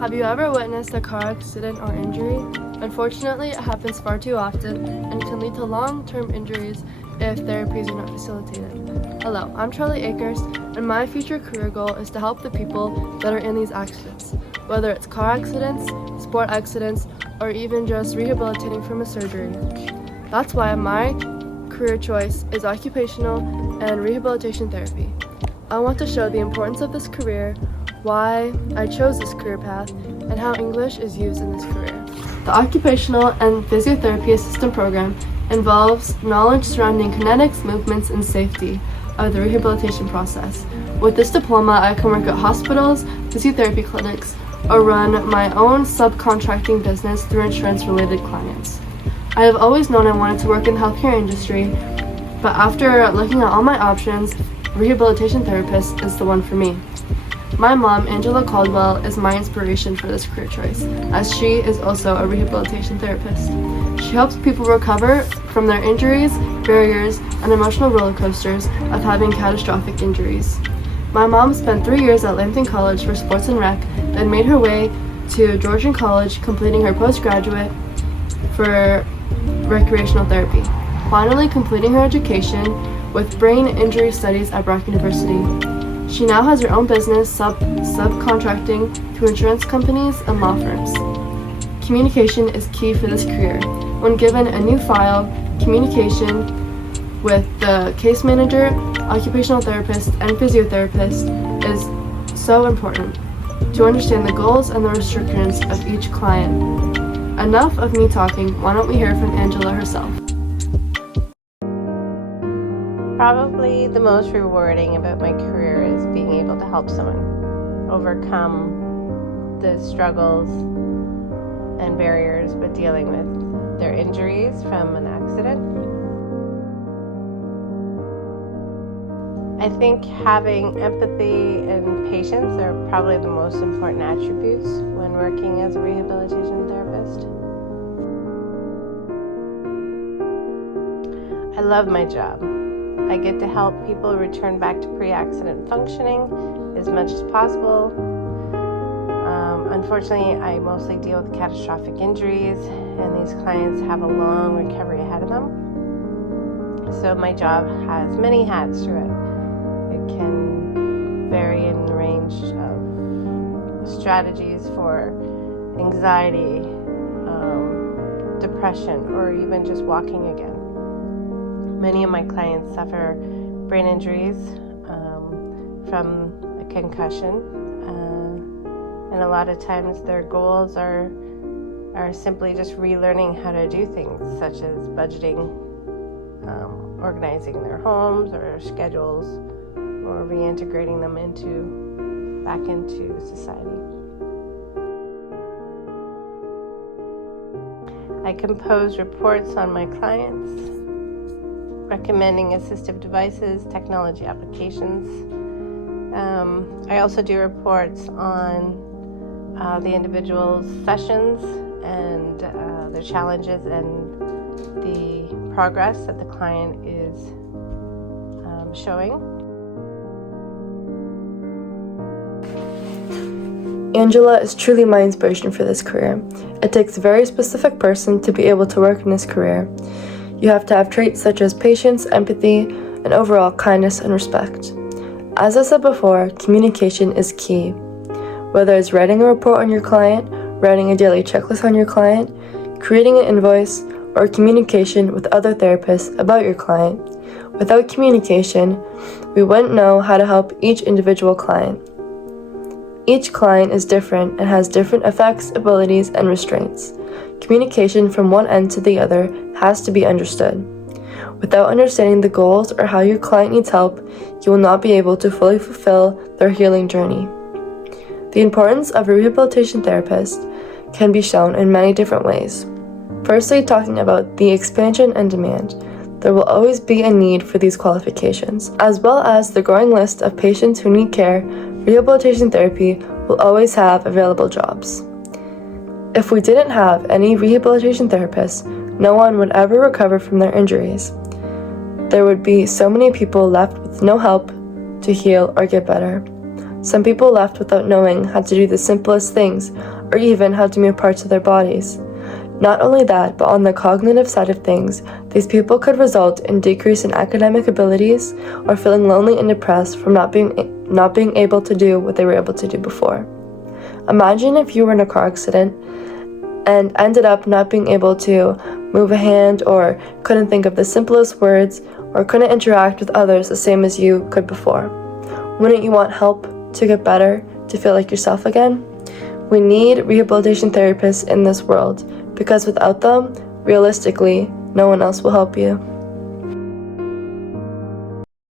Have you ever witnessed a car accident or injury? Unfortunately, it happens far too often and can lead to long-term injuries if therapies are not facilitated. Hello, I'm Charlie Akers, and my future career goal is to help the people that are in these accidents, whether it's car accidents, sport accidents, or even just rehabilitating from a surgery. That's why my career choice is occupational and rehabilitation therapy. I want to show the importance of this career, why I chose this career path, and how English is used in this career. The Occupational and Physiotherapy Assistant Program involves knowledge surrounding kinetics, movements, and safety of the rehabilitation process. With this diploma, I can work at hospitals, physiotherapy clinics, or run my own subcontracting business through insurance-related clients. I have always known I wanted to work in the healthcare industry, but after looking at all my options, rehabilitation therapist is the one for me. My mom, Angela Caldwell, is my inspiration for this career choice, as she is also a rehabilitation therapist. She helps people recover from their injuries, barriers, and emotional roller coasters of having catastrophic injuries. My mom spent 3 years at Lambton College for sports and rec, then made her way to Georgian College, completing her postgraduate for recreational therapy, finally completing her education with brain injury studies at Brock University. She now has her own business subcontracting to insurance companies and law firms. Communication is key for this career. When given a new file, communication with the case manager, occupational therapist, and physiotherapist is so important to understand the goals and the restrictions of each client. Enough of me talking, why don't we hear from Angela herself? Probably the most rewarding about my career is being able to help someone overcome the struggles and barriers with dealing with their injuries from an accident. I think having empathy and patience are probably the most important attributes when working as a rehabilitation therapist. I love my job. I get to help people return back to pre-accident functioning as much as possible. Unfortunately, I mostly deal with catastrophic injuries, and these clients have a long recovery ahead of them. So my job has many hats to it. It can vary in the range of strategies for anxiety, depression, or even just walking again. Many of my clients suffer brain injuries from a concussion, and a lot of times their goals are simply just relearning how to do things, such as budgeting, organizing their homes or schedules, or reintegrating them back into society. I compose reports on my clients, recommending assistive devices, technology applications. I also do reports on the individual's sessions and their challenges and the progress that the client is showing. Angela is truly my inspiration for this career. It takes a very specific person to be able to work in this career. You have to have traits such as patience, empathy, and overall kindness and respect. As I said before, communication is key. Whether it's writing a report on your client, writing a daily checklist on your client, creating an invoice, or communication with other therapists about your client. Without communication, we wouldn't know how to help each individual client. Each client is different and has different effects, abilities, and restraints. Communication from one end to the other has to be understood. Without understanding the goals or how your client needs help, you will not be able to fully fulfill their healing journey. The importance of a rehabilitation therapist can be shown in many different ways. Firstly, talking about the expansion and demand. There will always be a need for these qualifications, as well as the growing list of patients who need care. Rehabilitation therapy will always have available jobs. If we didn't have any rehabilitation therapists, no one would ever recover from their injuries. There would be so many people left with no help to heal or get better. Some people left without knowing how to do the simplest things, or even how to move parts of their bodies. Not only that, but on the cognitive side of things, these people could result in decrease in academic abilities or feeling lonely and depressed from not being able to do what they were able to do before. Imagine if you were in a car accident and ended up not being able to move a hand or couldn't think of the simplest words or couldn't interact with others the same as you could before. Wouldn't you want help to get better, to feel like yourself again? We need rehabilitation therapists in this world because without them, realistically, no one else will help you.